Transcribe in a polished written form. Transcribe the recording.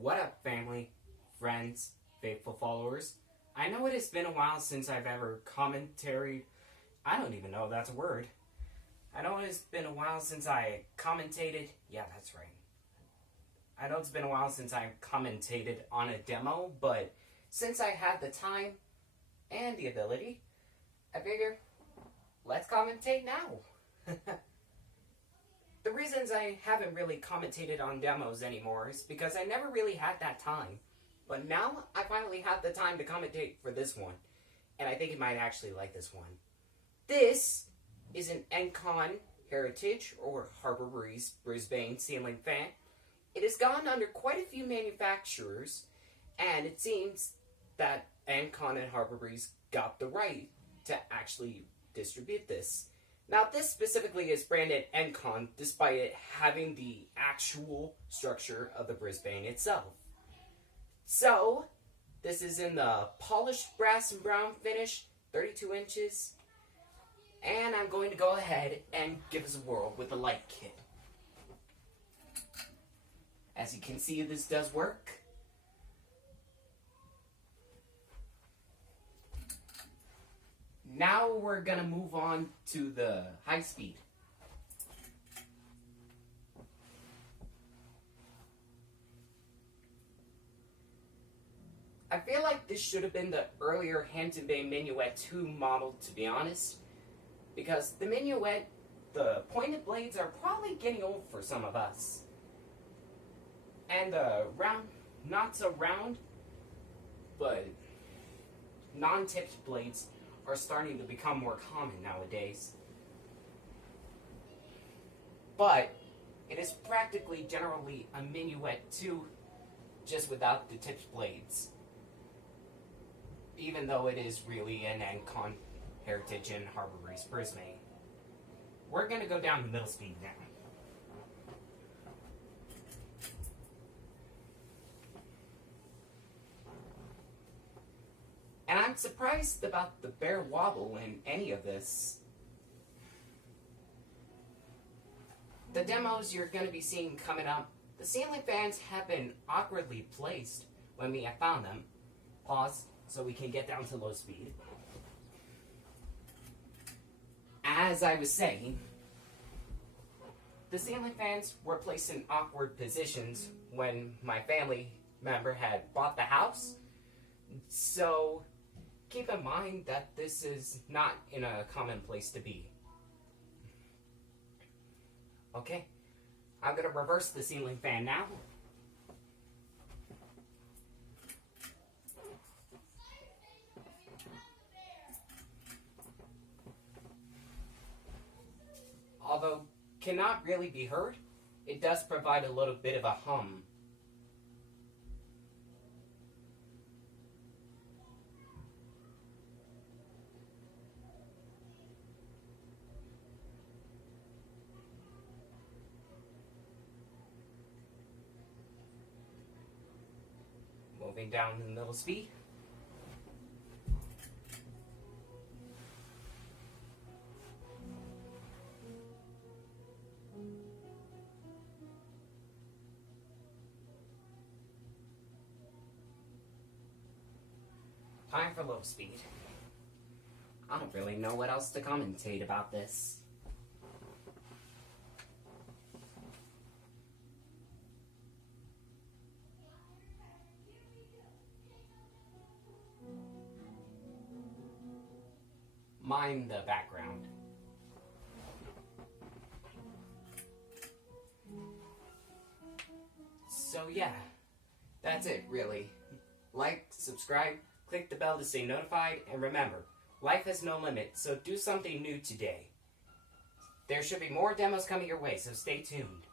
What up, family, friends, faithful followers? I know it has been a while since I've ever commentaried. I don't even know if that's a word. I know it's been a while since I commentated. Yeah, that's right. I know it's been a while since I commentated on a demo, but since I had the time and the ability, I figure, let's commentate now. The reasons I haven't really commentated on demos anymore is because I never really had that time. But now, I finally have the time to commentate for this one. And I think you might actually like this one. This is an Encon Heritage, or Harbor Breeze Brisbane ceiling fan. It has gone under quite a few manufacturers, and it seems that Encon and Harbor Breeze got the right to actually distribute this. Now, this specifically is branded Encon, despite it having the actual structure of the Brisbane itself. So, this is in the polished brass and brown finish, 32 inches. And I'm going to go ahead and give us a whirl with the light kit. As you can see, this does work. Now we're going to move on to the high speed. I feel like this should have been the earlier Hampton Bay Minuet 2 model, to be honest. Because the Minuet, the pointed blades are probably getting old for some of us. And the round, not so round, but non-tipped blades are starting to become more common nowadays. But it is practically generally a Minuet 2, just without the tipped blades. Even though it is really an Encon Heritage in Harbor Breeze Brisbane. We're going to go down to middle speed now. And I'm surprised about the bare wobble in any of this. The demos you're going to be seeing coming up, the ceiling fans have been awkwardly placed when we have found them. Pause so we can get down to low speed. As I was saying, the ceiling fans were placed in awkward positions when my family member had bought the house. So keep in mind that this is not in a common place to be. Okay, I'm going to reverse the ceiling fan now. Although cannot really be heard, it does provide a little bit of a hum. Moving down to the middle speed. Time for low speed. I don't really know what else to commentate about this. Mind the background. So yeah, that's it really. Like, subscribe, click the bell to stay notified, and remember, life has no limit, so do something new today. There should be more demos coming your way, so stay tuned.